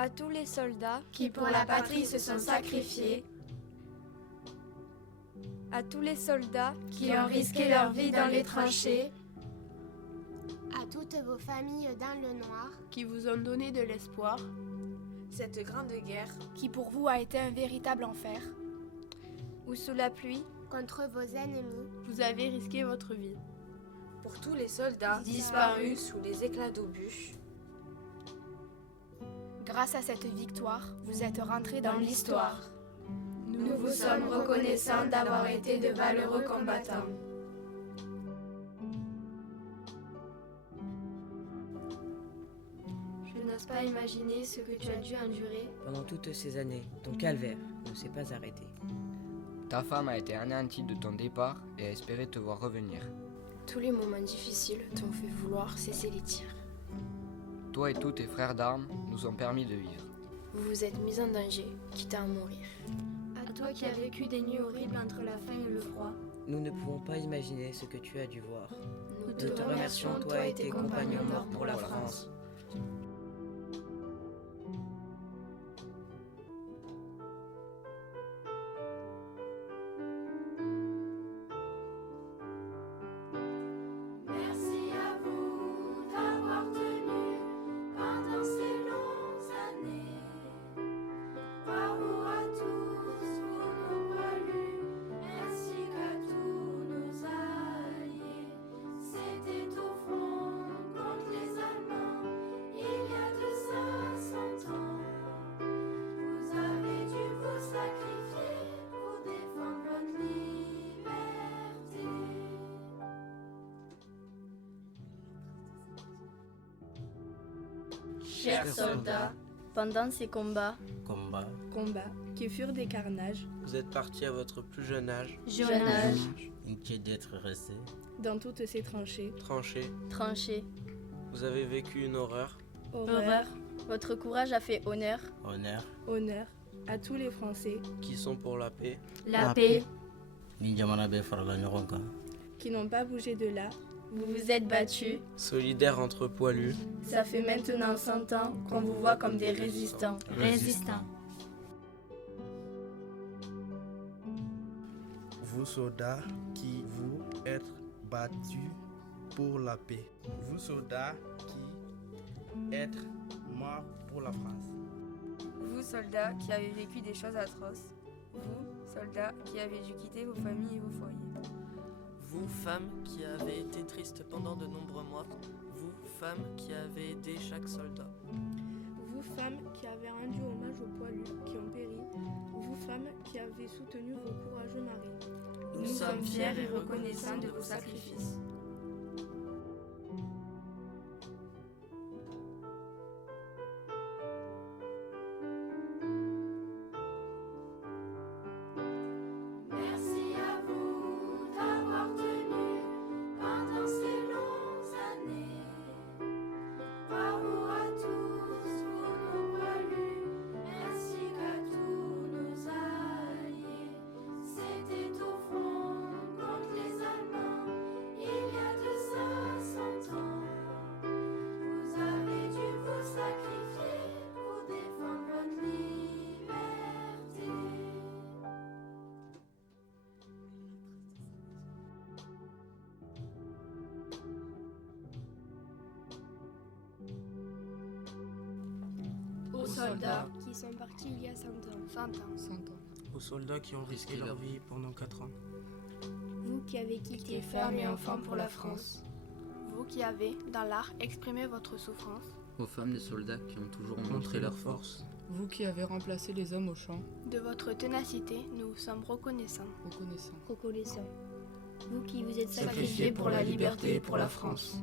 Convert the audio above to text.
À tous les soldats qui pour la patrie se sont sacrifiés, à tous les soldats qui ont risqué leur vie dans les tranchées, à toutes vos familles dans le noir, qui vous ont donné de l'espoir, cette grande guerre qui pour vous a été un véritable enfer, ou sous la pluie, contre vos ennemis, vous avez risqué votre vie. Pour tous les soldats disparus sous les éclats d'obus, grâce à cette victoire, vous êtes rentrés dans l'histoire. Nous vous sommes reconnaissants d'avoir été de valeureux combattants. Je n'ose pas imaginer ce que tu as dû endurer. Pendant toutes ces années, ton calvaire ne s'est pas arrêté. Ta femme a été anéantie de ton départ et a espéré te voir revenir. Tous les moments difficiles t'ont fait vouloir cesser les tirs. Toi et tous tes frères d'armes nous ont permis de vivre. Vous vous êtes mis en danger, quitte à en mourir. À toi qui as vécu des nuits horribles entre la faim et le froid. Nous ne pouvons pas imaginer ce que tu as dû voir. Nous te remercions, toi et tes compagnons morts pour la France. Chers soldats, Pendant ces combats qui furent des carnages, vous êtes partis à votre plus jeune âge, inquiet d'être resté dans toutes ces tranchées, tranchées, vous avez vécu une horreur, horreur. Votre courage a fait honneur honneur à tous les Français qui sont pour la paix, la paix, qui n'ont pas bougé de là. vous vous êtes battus. solidaires entre poilus. ça fait maintenant 100 ans qu'on vous voit comme des résistants. Vous soldats qui vous êtes battus pour la paix. Vous soldats qui êtes morts pour la France. vous soldats qui avez vécu des choses atroces, vous soldats qui avez dû quitter vos familles et vos foyers. vous femmes qui avez été tristes pendant de nombreux mois, vous femmes qui avez aidé chaque soldat, Vous femmes qui avez rendu hommage aux poilus qui ont péri, vous femmes qui avez soutenu vos courageux maris. Nous sommes fiers et reconnaissants de vos sacrifices. Aux soldats qui sont partis il y a 100 ans. Aux soldats qui ont risqué leur vie pendant 4 ans. Vous qui avez quitté femmes et enfants pour la France. vous qui avez, dans l'art, exprimé votre souffrance, aux femmes des soldats qui ont toujours montré leur force. Vous qui avez remplacé les hommes au champ. de votre ténacité, nous vous sommes reconnaissants. Vous qui vous êtes Sacrifiés pour la liberté et pour la France.